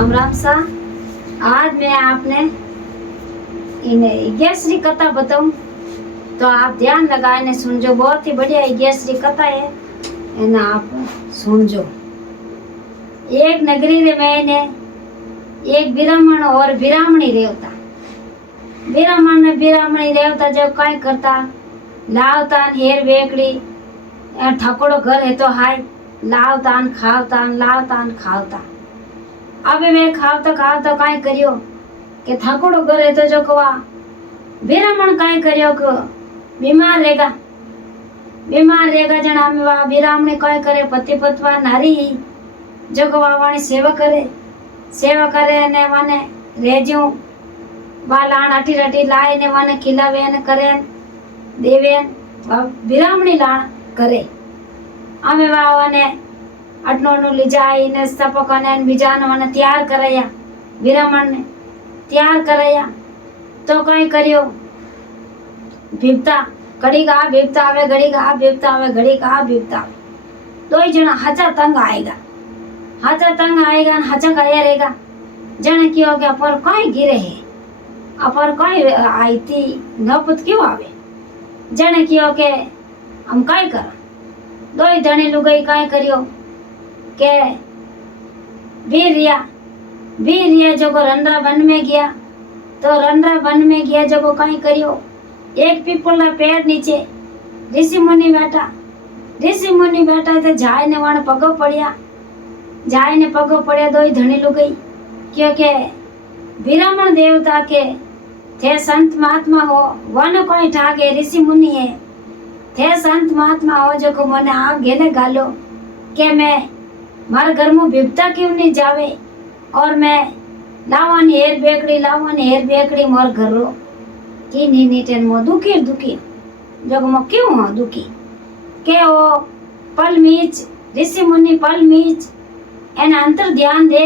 राम सा। आज मैं आपने यज्ञश्री कथा बताऊं, तो आप ध्यान लगाने सुनजो। बहुत ही बढ़िया यज्ञश्री कथा है ना, आप सुनजो। एक नगरी रे मैंने एक ब्राह्मण और ब्राह्मणी रेवता। ब्राह्मण ने ब्राह्मणी रेवता जब कई करता, लावता हेर बेकड़ी ठाकोड़ो घर है तो हाय लावता खावता। अब मैं खावता कई करियो के ठाकोड़ो घर है तो जो कवा ब्राह्मण कई करियो के बीमार रहेगा जना में वा ब्राह्मण कई करे पति पतवा नारी जो कवा वाणी सेवा करे ने माने रेजू बालान अटी रटी लाए ने माने खिलावे ने करे देवे ब्राह्मणी लाण करे। आमे वाने अटनोनु ली जाई ने सपकने बीजाने माने तैयार करया। ब्राह्मण ने तैयार करया तो कई करियो भीपता घड़ी का भीपता आवे घड़ी का भीपता आवे घड़ी का भीपता आवे। दो ही जना हचा तंग आएगा न हचा का रहेगा जने कियो के अपर कई गिरे है अपर कई आईती नपत क्यों आवे जने कियो के हम कई कर। दो ही धनी लुगाई कई करियो के वीर जो को रंड्रा वन में गया तो रंड्रा वन में गया जो को कई करियो एक पीपल का पेड़ नीचे ऋषि मुनि बैठा तो जाय ने वण पगो पड़िया दो ही धनी लुगाई क्योंकि ब्राह्मण देवता के थे संत महात्मा हो वन कोई ठाके ऋषि मुनि है थे संत महात्मा हो जो को मने आ गेले गालो के मैं मारे घर में बिपता क्यों नहीं जावे और मैं लावानी हेर बेकड़ी मोर घर रो की नी टेन मो दुखी जो मो क्यों हो दुखी के वो पल मीच ऋषि मुनि पल मीच एन अंतर ध्यान दे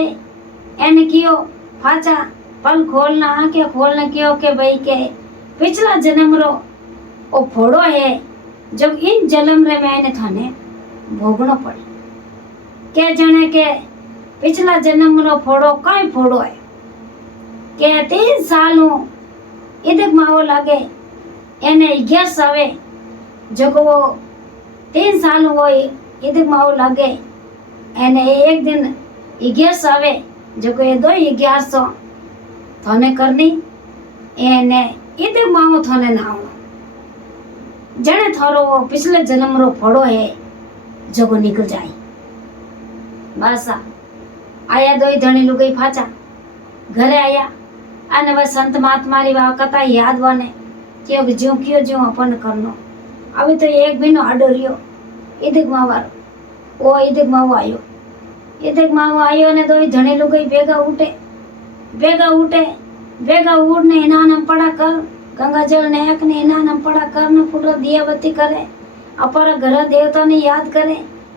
एन कियो फाचा पल खोलना आंखें खोलना कियो के भाई के पिछला जन्म रो ओ फोड़ो है जो इन जन्म रे मैंने थाने भोगनो पड़े के जने के पिछला जन्म रो फोड़ो कई फोड़ो है के 3 साल इधक माओ लागे एने 11 आवे जो को वो 3 साल वो इधक माओ लागे एने एक दिन 11 आवे जो को ये 2 थाने करनी एने इधक माओ थाने ना जने थारो वो पिछले जन्म रो फोड़ो है जो को निकल जाए। बस आया 2 धनी लुगाई फाचा घरे आया अने वह संत महात्मा री वा कथा याद वाने क्योंकि ज्यों अपन करनो। अभी तो एक भी नो आडो रियो इधक मावो आयो ने 2 धनी लुगाई बेगा उठने इनानम पड़ा कर गंगा जल नेक ने इनानम पड़ा कर न पुत्र दियावती करे अपर घर देवता ने याद करे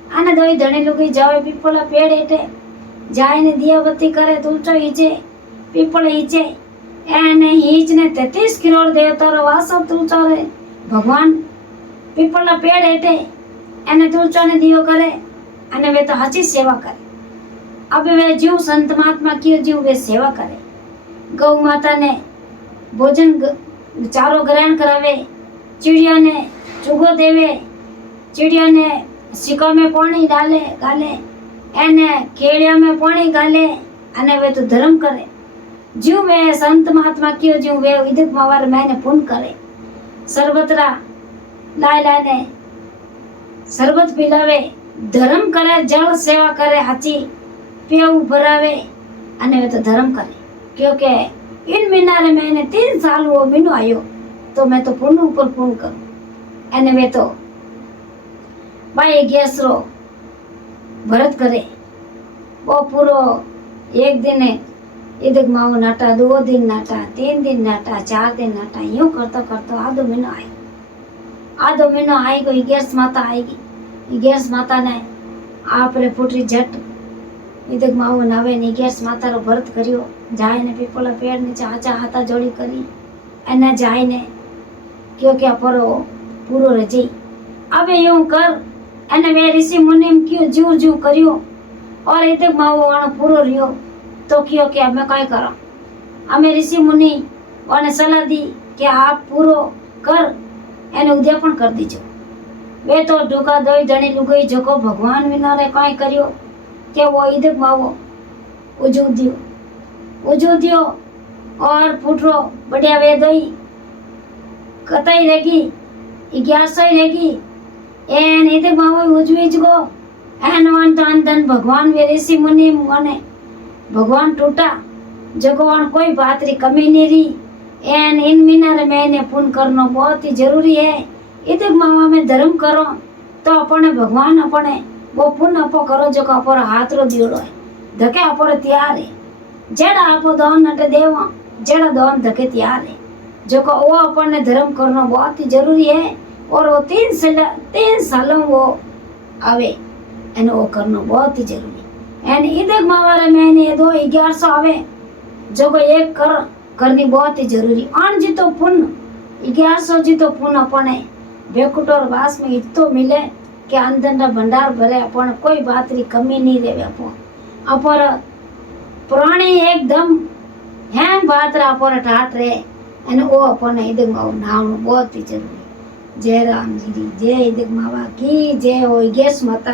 अने 2 धनी लुगाई जावे पीपला पेड़ हेठे जाय ने दियावती करे तुलचो हीचे पीपल हीचे एने हीच ने 33 करोड़ देवता रो वासो तुलचो रे भगवान पीपला पेड़ हेठे एने तुलचो ने दियो करे अने वे तो हची सेवा करे। अब वे जीव संत महात्मा की जीव वे सेवा करे। गौ माता ने भोजन चारो ग्रहण करावे, चिड़िया ने चुगो देवे, चिड़िया ने सिक्का में पानी डाले एने खेड़िया में पानी गाले अने वे तो धर्म करे। जीव वे संत महात्मा की जीव वे इधक मावार मैंने पुण्य करे। सरबतरा लाय ने सरबत पिलावे धर्म करे जल सेवा करे हाची पेऊ भरावे अने वे तो धर्म करे क्योंकि इन महीना रे मैंने 3 साल वो महीनो आयो तो मैं तो पुण्य ऊपर पुण्य करूं एने वे तो भाई गैस रो भरत करे वो पूरो एक दिन इधक माओ नाटा 2 दिन नाटा 3 दिन नाटा 4 दिन नाटा यूं करता आधो महीनो आएगी गैस माता आएगी। गैस माता ने आप रे पुटरी झट इधक माओ नावे ने गैस माता रो भरत करियो जाय ने पीपला पेड़ नीचे आचा हाथा जोड़ी करी एने जाय ने क्योंकि अपरो पूरो रजी। अब यूं कर एने वे ऋषि मुनि क्यों जू करियो और इधक माओ वाणो पूरो रियो तो क्यों कि हमें कई करो हमें ऋषि मुनि और सलाह दी कि आप पूरो कर एने उद्यापन कर दीजो वे तो ढोका दई धणी लुगई जोको भगवान विना रे कई करियो के वो इदक मावो उजू दियो और फुटरो बढ़िया वे दई कतई रहेगी 1100 रहेगी एन इदक मावो उजवी जगो एन वन तो अंधन भगवान वे ऋषि मुनि मने भगवान टूटा जगवान कोई बात री कमी नहीं रही एन इन महीना रे मैंने पुण्य करना बहुत ही जरूरी है इधर मावा में धर्म करो तो अपने भगवान अपने वो पुण्य अपो करो जो अपोर हाथ रो दियोड़ो है धके अपोर तैयार है जेड़ा आपो दोन नटे देवा जेड़ा दोन धके तैयार है जो को वो अपने धर्म करना बहुत ही जरूरी है और वो 3 सालों वो आवे एने वो करना बहुत ही जरूरी एन इधर मावा रे मैंने 1100 आवे जो को एक करनी बहुत ही जरूरी अन जी तो पुण्य 1100 जी तो पुण्य अपने बेकुटोर वास में इतो मिले कि अंदर ना भंडार भरे अपन कोई बात री कमी नहीं रहे अपर पुरानी एकदम हैंग बात रा अपर ठाट रे एने ओ अपन इदक मावा नाम बहुत ही जरूरी जय राम जी जय इदक मावा की जय हो गैस माता